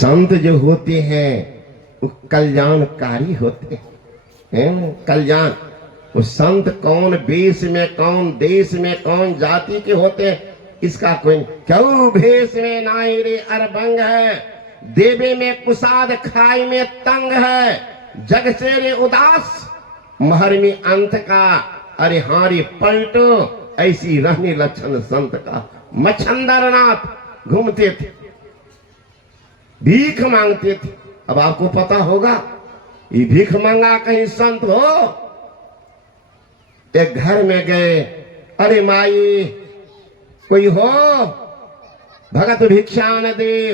संत जो होते हैं वो कल्याणकारी होते हैं। कल्याण, वो संत कौन वेश में, कौन देश में, कौन जाति के होते हैं इसका कोई। क्यों भेष में नाई रे अरबंग है, देवे में कुसाद खाई में तंग है, जग से रे उदास महर में अंत का, अरे हारी पलटो ऐसी रहने लक्षण संत का। मच्छंदरनाथ घूमते थे, भीख मांगते थे। अब आपको पता होगा ये भीख मांगा कहीं संत हो। एक घर में गए, अरे माई कोई हो, भगत भिक्षा न दे।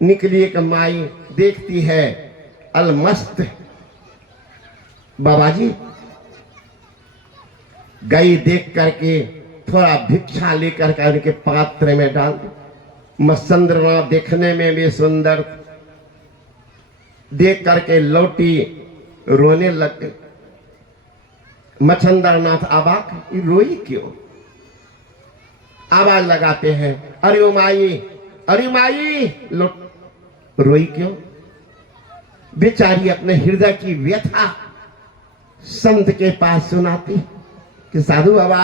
निकली एक माई, देखती है अलमस्त बाबा जी। गई, देख करके थोड़ा भिक्षा लेकर के उनके पात्र में डाल दी। मत्स्येंद्रनाथ देखने में भी सुंदर, देख करके लौटी, रोने लग गई। मच्छंदरनाथ अबाक, रोई क्यों? आवाज लगाते हैं, अरे ओ माई, अरे माई, रोई क्यों? बेचारी अपने हृदय की व्यथा संत के पास सुनाती कि साधु बाबा,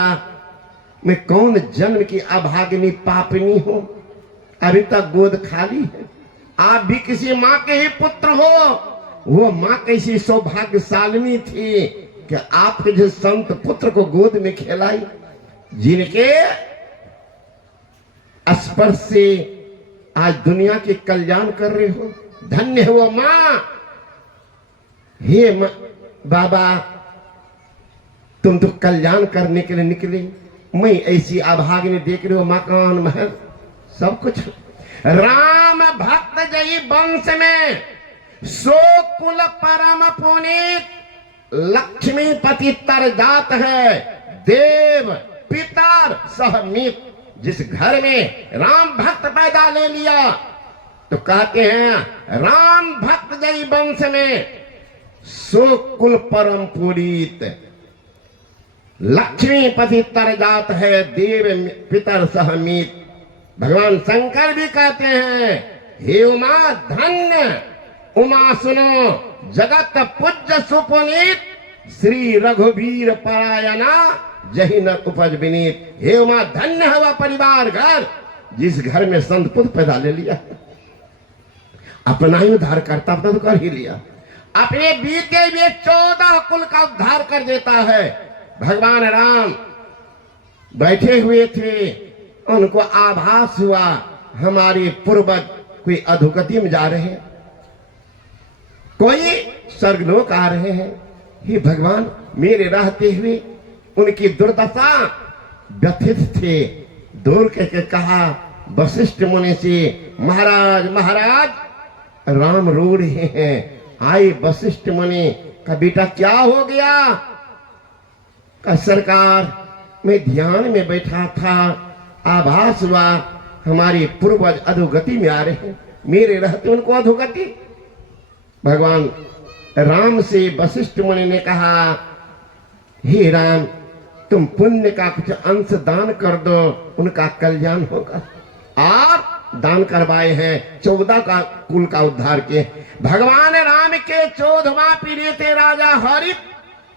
मैं कौन जन्म की अभागिनी पापनी हूं, अभी तक गोद खाली है। आप भी किसी माँ के ही पुत्र हो। वो माँ कैसी सौभाग्यशालिनी थी कि आपके जो संत पुत्र को गोद में खिलाई, जिनके स्पर्श से आज दुनिया के कल्याण कर रहे हो। धन्य है वो माँ। हे बाबा, तुम तो कल्याण करने के लिए निकले, मैं ऐसी अभागिनी देख रहे हो, मकान महल सब कुछ। राम भक्त जई वंश में सो कुल परम पुनीत, लक्ष्मीपति तर जात है, देव पितर सहमीत। जिस घर में राम भक्त पैदा ले लिया तो कहते हैं राम भक्त जई वंश में सो कुल परम पुनीत, लक्ष्मीपति तर जात है, देव पितर सहमीत। भगवान शंकर भी कहते हैं, हे उमा धन्य उमा सुनो, जगत पूज्य सुपुनीत, श्री रघुवीर परायणा जही न उपज विनीत। हे उमा धन्य है वह परिवार घर जिस घर में संत पुत्र पैदा ले लिया। अपना ही उद्धार करता अपना तो कर ही लिया, अपने बीते हुए 14 कुल का उद्धार कर देता है। भगवान राम बैठे हुए थे, उनको आभास हुआ हमारे पूर्वज कोई अधोगति में जा रहे हैं, कोई स्वर्गलोक आ रहे हैं। हे भगवान, मेरे रहते हुए उनकी दुर्दशा व्यथित थे। दूर के कहा वशिष्ठ मुनि से, महाराज महाराज राम रो रहे हैं। आए वशिष्ठ मुनि का बेटा क्या हो गया? का सरकार, मैं ध्यान में बैठा था, आभास हुआ हमारे पूर्वज अधोगति में आ रहे हैं, मेरे रहते उनको अधोगति। भगवान राम से वशिष्ठ मुनि ने कहा, हे राम, तुम पुण्य का कुछ अंश दान कर दो, उनका कल्याण होगा। आप दान करवाए हैं, 14 का कुल का उद्धार किए। भगवान राम के 14वां पीढ़ी थे राजा हरित,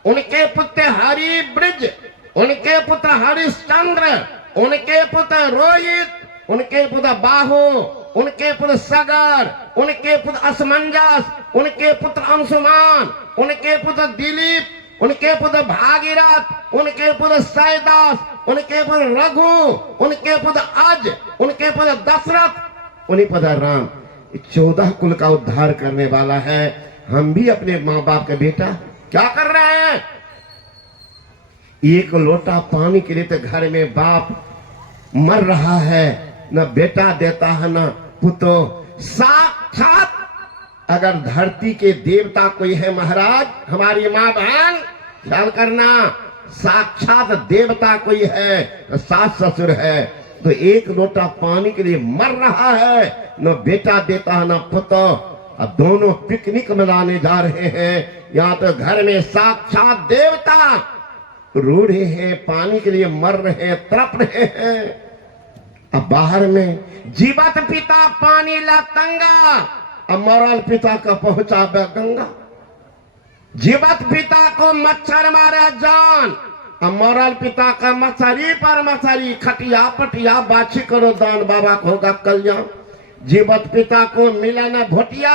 उनके पुत्र हरिब्रज, उनके पुत्र हरिश्चंद्र, उनके पुत्र रोहित, उनके पुत्र बाहु, उनके पुत्र सगर, उनके पुत्र असमंजस, उनके पुत्र अंशुमान, उनके पुत्र दिलीप, उनके पुत्र भागीरथ, उनके पुत्र सैदास, उनके पुत्र रघु, उनके पुत्र अज, उनके पुत्र दशरथ, उन्हीं पुत्र राम। 14 कुल का उद्धार करने वाला है। हम भी अपने माँ बाप का बेटा क्या कर रहे हैं? एक लोटा पानी के लिए तो घर में बाप मर रहा है, न बेटा देता है न पुत्र। साक्षात अगर धरती के देवता कोई है महाराज, हमारी माँ बहन ख्याल करना, साक्षात देवता कोई है तो सास ससुर है। तो एक लोटा पानी के लिए मर रहा है, न बेटा देता है न पुत्र। अब दोनों पिकनिक मनाने जा रहे हैं, यहाँ तो घर में साक्षात देवता रो रहे हैं, पानी के लिए मर रहे हैं, तड़प रहे हैं। अब बाहर में जीवत पिता पानी ला तंगा, अब मरल पिता का पहुंचा गंगा। जीवत पिता को मच्छर मारा जान, अब मरल पिता का मछरी पर मछरी, खटिया पटिया बाछी करो दान, बाबा को होगा कल्याण। जीवत पिता को मिला न भोटिया,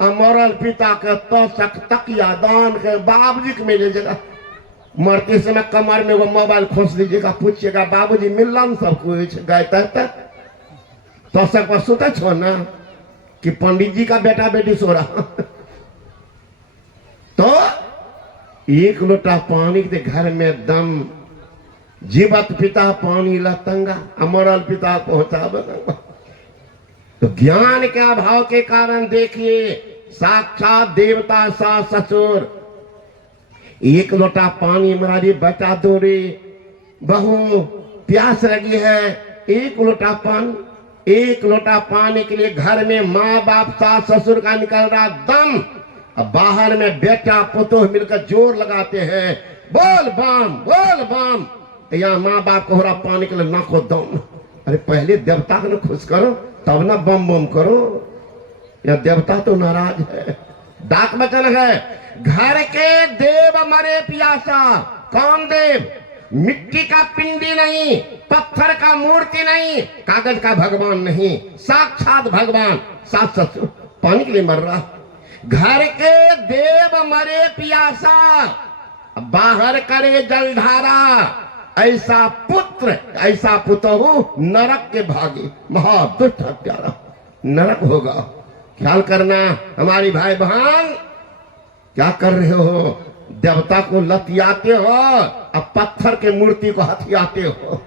अब मरल पिता के तो तकिया दान के बाबूजी को मिले जगह। मरते समय कमर में वो मोबाइल खोस दीजिएगा, पूछिएगा बाबूजी मिलना सब कुछ गए तो सब पर सुते छो ना कि पंडित जी का बेटा बेटी सो रहा। तो एक लोटा पानी के घर में दम, जीवत पिता पानी ला तंगा, अमरल पिता पहुंचा गंगा। तो ज्ञान के अभाव के कारण देखिए साक्षात देवता सास ससुर, एक लोटा पानी हमारी बचा दो रे बहू, प्यास लगी है, एक लोटा पानी। एक लोटा पानी के लिए घर में माँ बाप सास ससुर का निकल रहा दम, अब बाहर में बेटा पुतोह मिलकर जोर लगाते हैं, बोल बम। यहाँ माँ बाप को हो रहा पानी के लिए नाखो दम। अरे पहले देवता को खुश करो तब ना बम करो, या देवता तो नाराज है। डाक वचन है, घर के देव मरे पियासा। कौन देव? मिट्टी का पिंडी नहीं, पत्थर का मूर्ति नहीं, कागज का भगवान नहीं, साक्षात भगवान सास ससुर पानी के लिए मर रहा। घर के देव मरे पियासा, बाहर करे जलधारा, ऐसा पुत्र ऐसा पुतहु नरक के भागी, महादुष्ट हत्यारा, नरक होगा। ख्याल करना हमारी भाई बहन, क्या कर रहे हो? देवता को लतियाते हो, अब पत्थर के मूर्ति को हथियाते हो,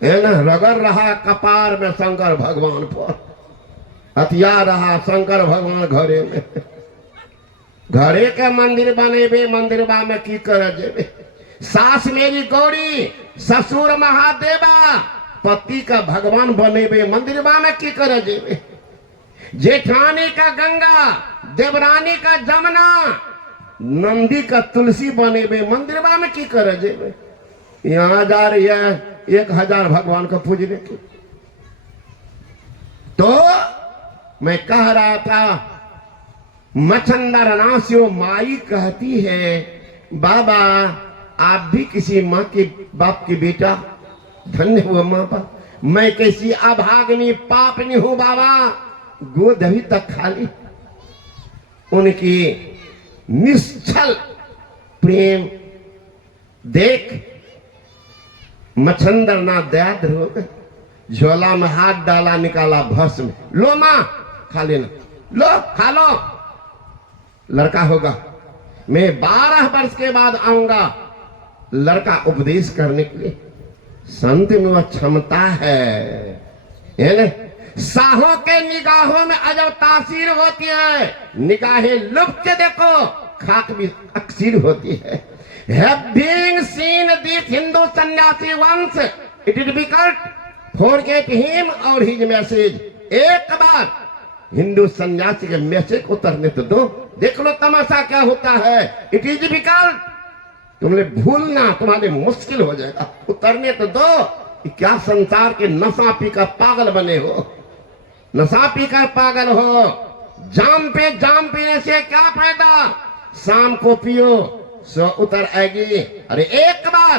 है ना। रगड़ रहा कपार में शंकर भगवान पर, हथिया रहा शंकर भगवान घरे में। घरे के मंदिर बनेबे, मंदिरबा में की करे जेबे। सास मेरी गौरी, ससुर महादेवा, पति का भगवान बनेबे, मंदिरबा में की करे जेबे। जेठानी का गंगा, देवरानी का जमुना, नंदी का तुलसी बनेबे, मंदिरबा में की करे जेबे। यहाँ जा रही है 1000 भगवान को पूजने की। तो मैं कह रहा था, मच्छंदर नासियो माई कहती है, बाबा आप भी किसी माँ के बाप की बेटा, धन्य हुआ माँ बाप। मैं कैसी अभागनी पापनी हूं बाबा, गोद अभी तक खाली। उनकी निश्चल प्रेम देख मच्छंदर ना दयाद्र हो गए, झोला में हाथ डाला, निकाला भस्म, लो मां खा लेना, लो खा लो, लड़का होगा। मैं 12 वर्ष के बाद आऊंगा लड़का उपदेश करने के लिए। संत में वह क्षमता है ना। साहों के निगाहों में अजब तासीर होती है, निगाहें लुप्त देखो खाक भी अक्सीर होती है। Having seen this Hindu सन्यासी वंश, it is difficult forget him और his message। एक बार हिंदू सन्यासी के मैसेज उतरने तो दो, देख लो तमाशा क्या होता है। इट इज डिफिकल्ट, तुमने भूलना तुम्हारे मुश्किल हो जाएगा, उतरने तो दो। क्या संसार के नशा पीकर पागल बने हो, नशा पीकर पागल हो। जाम पीने से क्या फायदा, शाम को पियो सो उतर आएगी। अरे एक बार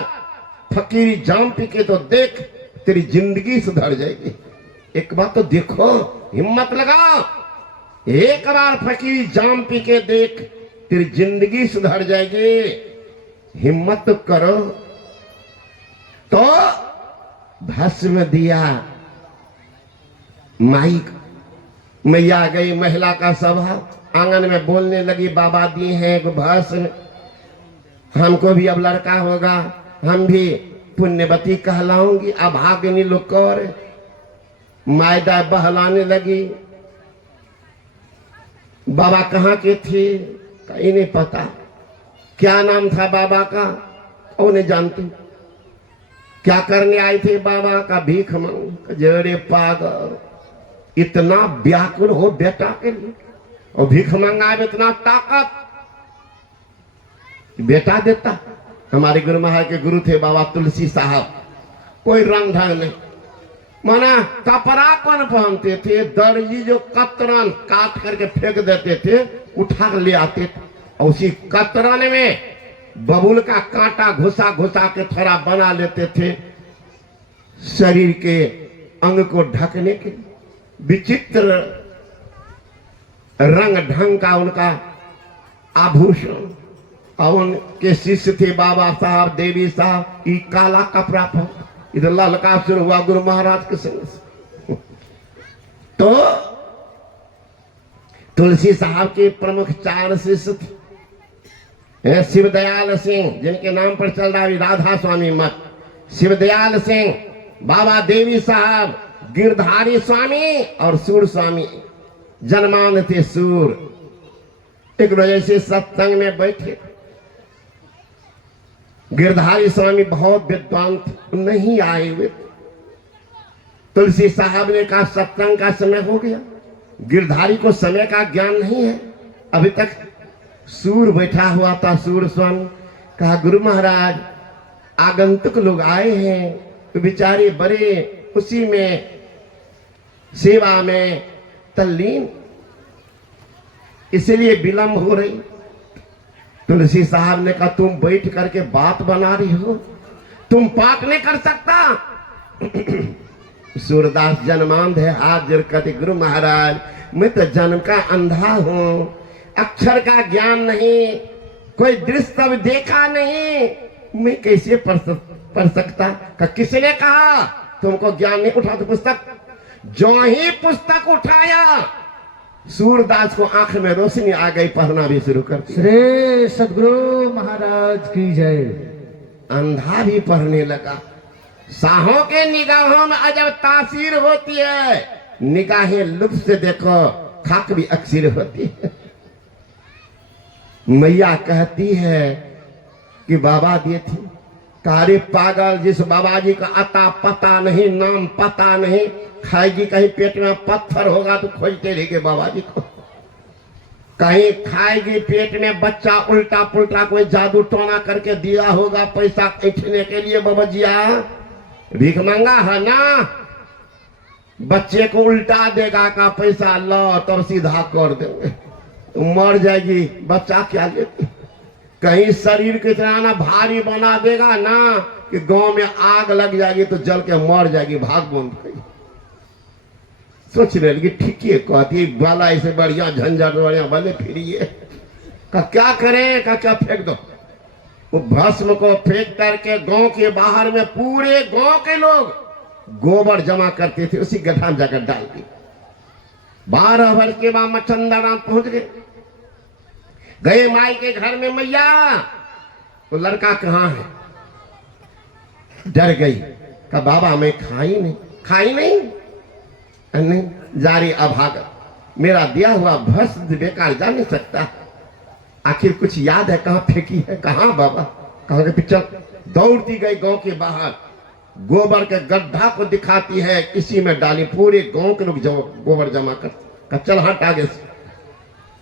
फकीरी जाम पी के तो देख, तेरी जिंदगी सुधर जाएगी। एक बार तो देखो, हिम्मत लगाओ, एक बार फकीरी जाम पी के देख, तेरी जिंदगी सुधर जाएगी। हिम्मत तो करो। तो भस्म दिया, माई मैया आ गई, महिला का स्वभाव, आंगन में बोलने लगी, बाबा दिए हैं भस्म, हमको भी अब लड़का होगा, हम भी पुण्यवती कहलाऊंगी। अब भागनी लोग कर मायदा बहलाने लगी। बाबा कहाँ के थे कहीं नहीं पता, क्या नाम था बाबा का वो नहीं जानती। क्या करने आए थे बाबा का, भीख मांग। जरे पागल, इतना व्याकुल हो बेटा के लिए, और भीख मांगा में इतना ताकत, बेटा देता। हमारे गुरु महाराज के गुरु थे बाबा तुलसी साहब, कोई रंग ढंग नहीं, माना कपड़ा कौन पहनते थे? दर्जी जो कतरन काट करके फेंक देते थे, उठा कर ले आते थे, और उसी कतरन में बबूल का कांटा घुसा घुसा के थोड़ा बना लेते थे शरीर के अंग को ढकने के। विचित्र रंग ढंग का उनका आभूषण। और उनके शिष्य थे बाबा साहब, देवी साहब, ये काला कपड़ा पहन, इधर ललका शुरू हुआ गुरु महाराज के संग से। तो तुलसी साहब के प्रमुख 4 शिष्य थे। शिवदयाल सिंह, जिनके नाम पर चल रहा है राधा स्वामी मठ, शिवदयाल सिंह, बाबा देवी साहब, गिरधारी स्वामी और सूर स्वामी। जन्मान थे सूर। एक रोज ऐसे सत्संग में बैठे, गिरधारी स्वामी बहुत विद्वान थे, नहीं आए हुए। तुलसी साहब ने कहा सत्संग का समय हो गया। गिरधारी को समय का ज्ञान नहीं है अभी तक। सूर बैठा हुआ था, सूर स्वामी। कहा गुरु महाराज, आगंतुक लोग आए हैं, तो बेचारे बड़े उसी में सेवा में तल्लीन, इसलिए विलंब हो रही। तुलसी साहब ने कहा तुम बैठ करके बात बना रही हो, तुम पाठ नहीं कर सकता? सूरदास जन्मांध है, हाथ जोड़ कहते गुरु महाराज, मैं तो जन्म का अंधा हूं, अक्षर का ज्ञान नहीं, कोई दृश्य तब देखा नहीं, मैं कैसे पढ़ सकता? किसने कहा तुमको ज्ञान नहीं? उठा तो पुस्तक। जो ही पुस्तक उठाया, सूरदास को आंख में रोशनी आ गई, पढ़ना भी शुरू कर दिया। श्री सदगुरु महाराज की जय। अंधा भी पढ़ने लगा। साहों के निगाहों में अजब तासीर होती है। निगाहें लुत्फ से देखो, खाक भी अक्सर होती है। मैया कहती है कि बाबा दिए थे। कारी पागल, जिस बाबा जी का अता पता नहीं, नाम पता नहीं, खाएगी कहीं पेट में पत्थर होगा तो खोजते रहेंगे बाबा जी को। कहीं खाएगी पेट में बच्चा उल्टा पुल्टा कोई जादू टोना करके दिया होगा पैसा ऐठने के लिए। बाबा जिया भीख मांगा है ना, बच्चे को उल्टा देगा का पैसा लो तो सीधा कर देंगे, तो मर जाएगी। बच्चा क्या लेते? कहीं शरीर को इतना ना भारी बना देगा ना कि गांव में आग लग जाएगी तो जल के मर जाएगी, भाग बंद गई। सोच रहे कि ठीक है, कहती बाला ऐसे बढ़िया झंझट बढ़िया भले फिरिए का क्या करें, का क्या फेंक दो। वो भस्म को फेंक करके गांव के बाहर में पूरे गांव के लोग गोबर जमा करते थे, उसी गड्ढा में जाकर डाल दी। 12 वर्ष के बाद मच्छंदर पहुंच गए माई के घर में। मैया वो लड़का कहाँ है? डर गई। कहा बाबा मैं खाई नहीं, नहीं जारी अभागा, मेरा दिया हुआ भस्म बेकार जा नहीं सकता। आखिर कुछ याद है कहाँ फेंकी है? कहाँ बाबा? कहाँ के पिक्चर? दौड़ती गई गांव के बाहर, गोबर के गड्ढा को दिखाती है, इसी में डाली। पूरे गांव के लोग गोबर जमा कर चल हट आगे से।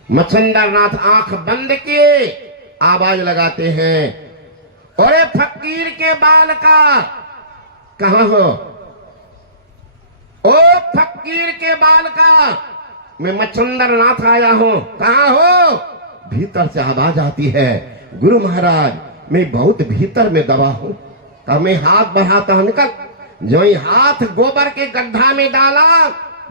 मच्छंदर नाथ आंख बंद किए, आवाज लगाते हैं, अरे फकीर के बाल का कहाँ हो? ओ फकीर के बाल का, मैं मच्छंदर नाथ आया हूं, कहाँ हो? भीतर से आवाज आती है, गुरु महाराज मैं बहुत भीतर में दबा हूं। कहा मैं हाथ बढ़ाता हूं, निकल। जो ही हाथ गोबर के गड्ढा में डाला,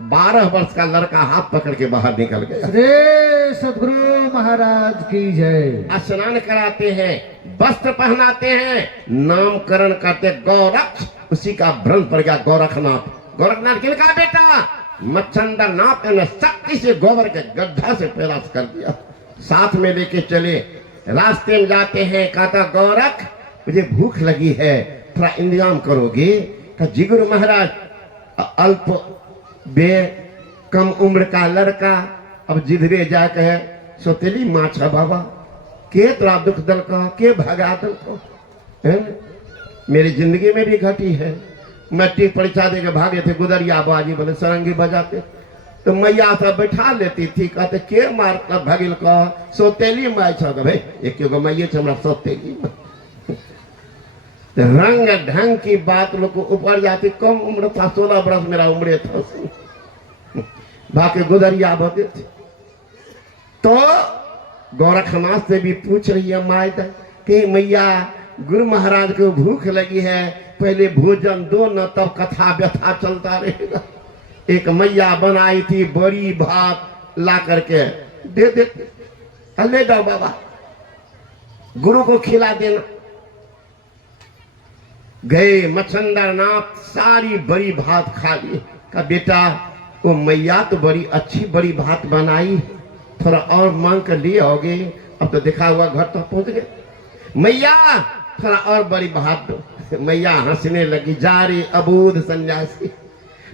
12 वर्ष का लड़का हाथ पकड़ के बाहर निकल गया। श्री सदगुरु महाराज की जय। स्नान कराते हैं, वस्त्र पहनाते हैं, नामकरण करते, गौरक्ष, उसी का भ्रम पड़ गया गोरखनाथ। गोरखनाथ किनका बेटा? मच्छंदर नाथ ने शक्ति से गोबर के गड्ढा से पैदा कर दिया। साथ में लेके चले, रास्ते में जाते हैं, कहता गोरख मुझे भूख लगी है, थोड़ा इंतजाम करोगे? कहा जी गुरु महाराज, अल्प कम उम्र का लड़का अब जिधरे जाके है सोतेली माछा बाबा के तोरा दुख दल का के भगा दल को है? मेरी जिंदगी में भी घटी है। मैट्रिक परीक्षा दे के भागे थे गुदरिया बाजी बोले सरंगी बजाते, तो मैया सब बैठा लेती थी। कहते के मार भगिल का सोतेली माछा भाई एक मैये हमरा सोतेली रंग ढंग की बात लोग को ऊपर जाती। कम उम्र था, 16 बरस मेरा उम्र था, बाकी गुजरिया होते थे। तो गोरखनाथ से भी पूछ रही है माई कि मैया गुरु महाराज को भूख लगी है, पहले भोजन दो न, तब कथा व्यथा चलता रहेगा। एक मैया बनाई थी बड़ी भात, ला करके दे देते, ले जाओ बाबा गुरु को खिला देना। गए मच्छंदर नाथ, सारी बड़ी भात खा ली। का बेटा वो मैया तो बड़ी अच्छी बड़ी भात बनाई, थोड़ा और मांग कर लिए होगे। अब तो देखा हुआ घर तक पहुंच गए। मैया थोड़ा और बड़ी भात दो। मैया हंसने लगी, जा रे अबूध सन्यासी,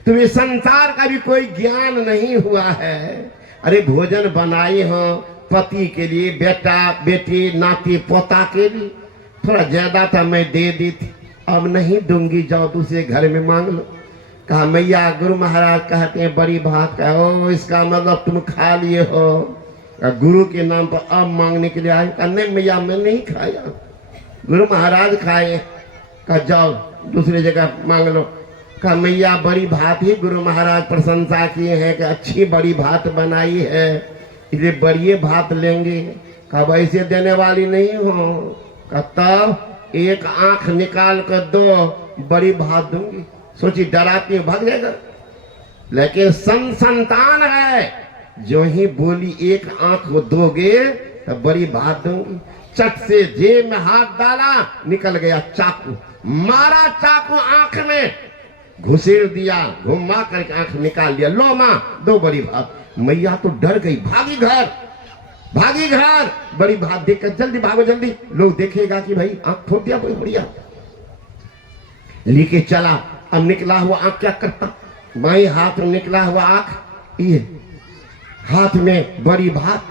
तुम्हें संसार का भी कोई ज्ञान नहीं हुआ है। अरे भोजन बनाई हो पति के लिए, बेटा बेटी नाती पोता के लिए, थोड़ा ज्यादा था मैं दे दी थी, अब नहीं दूंगी, जाओ दूसरे घर में मांग लो। कहा मैया गुरु महाराज कहते हैं बड़ी भात का, ओ इसका मतलब तुम खा लिए हो, गुरु के नाम पर अब मांगने के लिए आए। कहा नहीं मैया मैं नहीं खाया, गुरु महाराज खाए। कहा जाओ दूसरी जगह मांग लो। कहा मैया बड़ी भात ही गुरु महाराज प्रशंसा किए हैं कि अच्छी बड़ी भात बनाई है, इसलिए बड़ी भात लेंगे। कहा वैसे देने वाली नहीं हो। कहा तब एक आंख निकाल कर दो, बड़ी भात दूंगी। सोची डराती भाग जाएगा, लेकिन संतान है, जो ही बोली एक आंख को दोगे तो बड़ी भात दूंगी। चट से जेब में हाथ डाला, निकल गया चाकू, मारा चाकू आंख में, घुसेड़ दिया, घुमा करके आंख निकाल लिया। लो मां दो बड़ी भात। मैया तो डर गई, भागी घर, भागी घर। बड़ी भात देखकर जल्दी भागो जल्दी, लोग देखेगा कि भाई आंख फोड़ दिया कोई बढ़िया। लेके चला, अब निकला हुआ आंख क्या करता, बाई हाथ में निकला हुआ आंख, ये हाथ में बड़ी भात।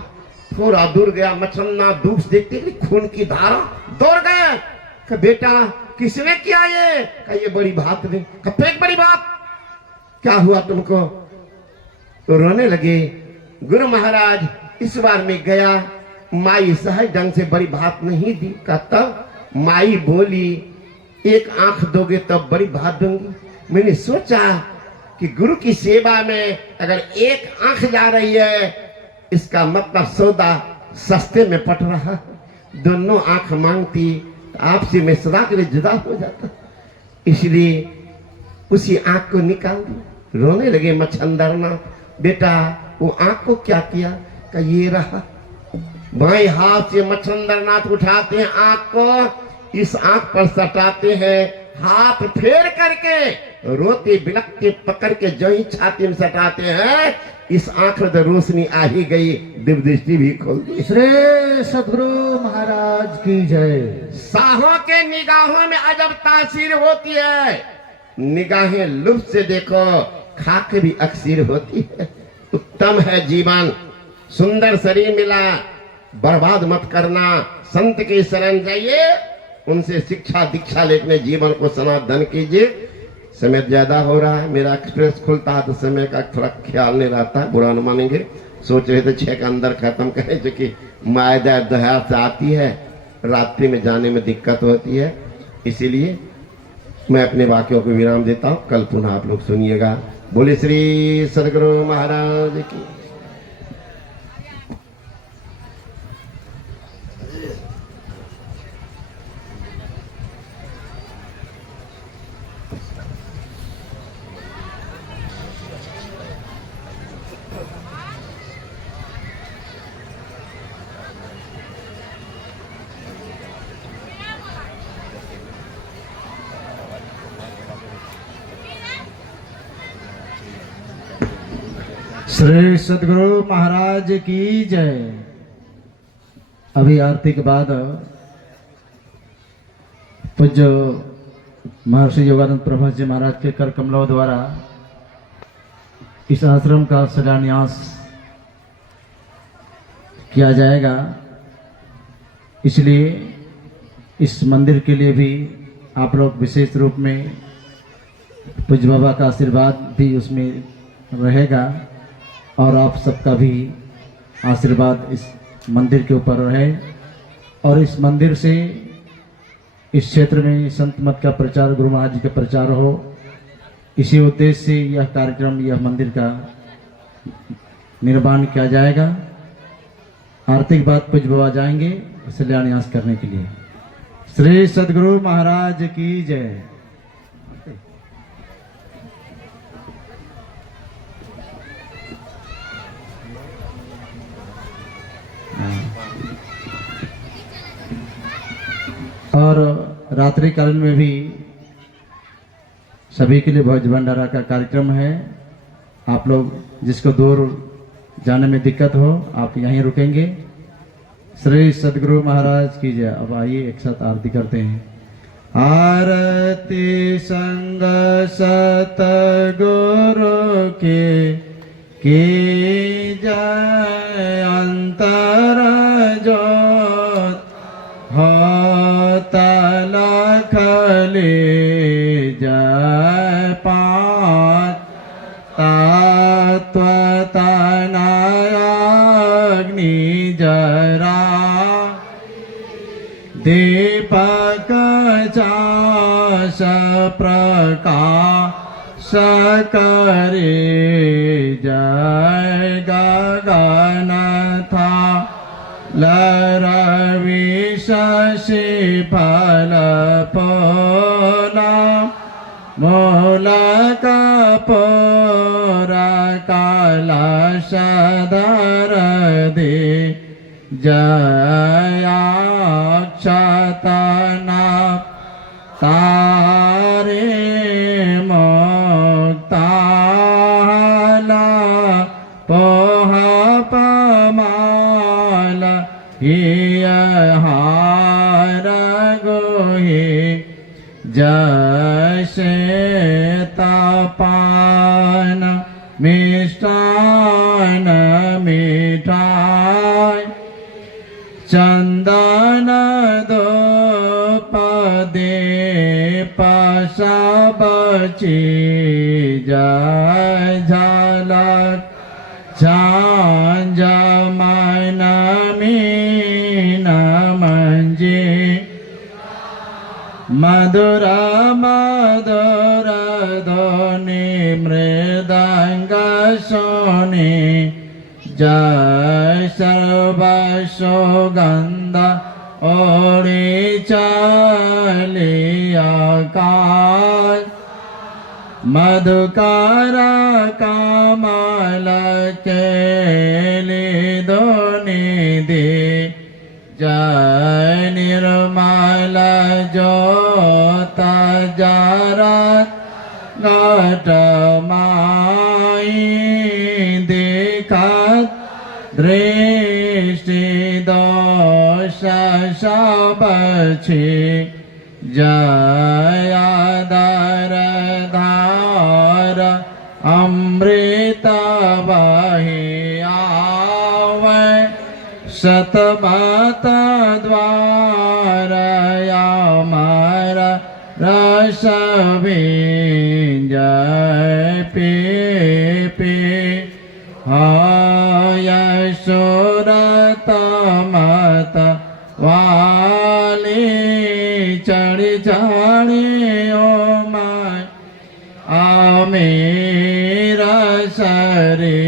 थोड़ा दूर गया, मच्छन्ना दूर से देखते खून की धारा, दौड़ गए। बेटा किसने किया ये? कहा ये बड़ी भात ने। कहा फेंक बड़ी भात, क्या हुआ तुमको? तो रोने लगे। गुरु महाराज इस बार में गया, माई सहज ढंग से बड़ी भात नहीं दी। का तब माई बोली एक आंख दोगे तब बड़ी भात दूंगी। मैंने सोचा कि गुरु की सेवा में अगर एक आंख जा रही है, इसका मतलब सौदा सस्ते में पट रहा। दोनों आंख मांगती आपसे मैं सदा के लिए जुदा हो जाता, इसलिए उसी आंख को निकाल दी। रोने लगे मच्छंदरनाथ, बेटा वो आंख को क्या किया? का ये रहा। बाएं हाथ से मच्छंदरनाथ उठाते हैं आंख को, इस आंख पर सटाते हैं, हाथ फेर करके रोते बिलखते पकड़ के जो ही छाती में सटाते हैं, इस आंख में तो रोशनी आ ही गई, दिव्य दृष्टि भी खोल दी। श्री सदगुरु महाराज की जय। साहों के निगाहों में अजब तासीर होती है। निगाहें लुत्फ से देखो, खाक भी अक्सीर होती है। उत्तम है जीवन, सुंदर शरीर मिला, बर्बाद मत करना। संत की शरण जाइए, उनसे शिक्षा दीक्षा लेकर जीवन को सनातन कीजिए। समय ज्यादा हो रहा है, मेरा एक्सप्रेस खुलता है तो समय का थोड़ा ख्याल नहीं रहता, बुरा न मानेंगे। सोच रहे थे 6 के अंदर खत्म करें, जो कि मायदा दोहर से आती है, रात्रि में जाने में दिक्कत होती है। इसीलिए मैं अपने वाक्यों को विराम देता हूँ, कल पुनः आप लोग सुनिएगा। बोले श्री सदगुरु महाराज की। श्री सदगुरु महाराज की जय। अभी आरती के बाद पूज्य महर्षि योगानंद प्रभु जी महाराज के कर कमलों द्वारा इस आश्रम का शिलान्यास किया जाएगा, इसलिए इस मंदिर के लिए भी आप लोग विशेष रूप में पूज्य बाबा का आशीर्वाद भी उसमें रहेगा, और आप सबका भी आशीर्वाद इस मंदिर के ऊपर रहे। और इस मंदिर से इस क्षेत्र में संत मत का प्रचार, गुरु महाराज जी का प्रचार हो, इसी उद्देश्य से यह कार्यक्रम, यह मंदिर का निर्माण किया जाएगा। आर्थिक बात पूज्य बाबा जाएंगे शिलान्यास करने के लिए। श्री सदगुरु महाराज की जय। और रात्रि कालीन में भी सभी के लिए भोज भंडारा का कार्यक्रम है। आप लोग जिसको दूर जाने में दिक्कत हो, आप यहीं रुकेंगे। श्री सदगुरु महाराज की जय। अब आइए एक साथ आरती करते हैं। आरती संग सतगुरु की जय। अंतर जोत होता लखले जय। पाँच तत्व तनयाग्नि जरा। दीपक चाश प्रकाश करे जय। गगन था लरवि शशि फल पोला। मूल कपूर कलशधर दे जयाक्षतना। तारे मुक्ताला पोह पमाल हिय हार गोहे जैसे तपान। मिष्टान मिठाई चंदन धूप दीप सब चीज झलक। झांझ मन मीन मंजी मधुर मधुर ध्वनि मृदंग सोने जय। सर्व सुगंध ओढ़े चले आकाश। मधुकर कमल केले दोने दे जय। निर्मल ज्योत जरत घट माई। देखत दृष्टि दोष सब छे जय। दर धार अमृत बहे आवे। शतमत द्वार अमर रस जय। पे पे यशोरत मत वाले चढ़ चढ़े ओ माय। मेरा शरीर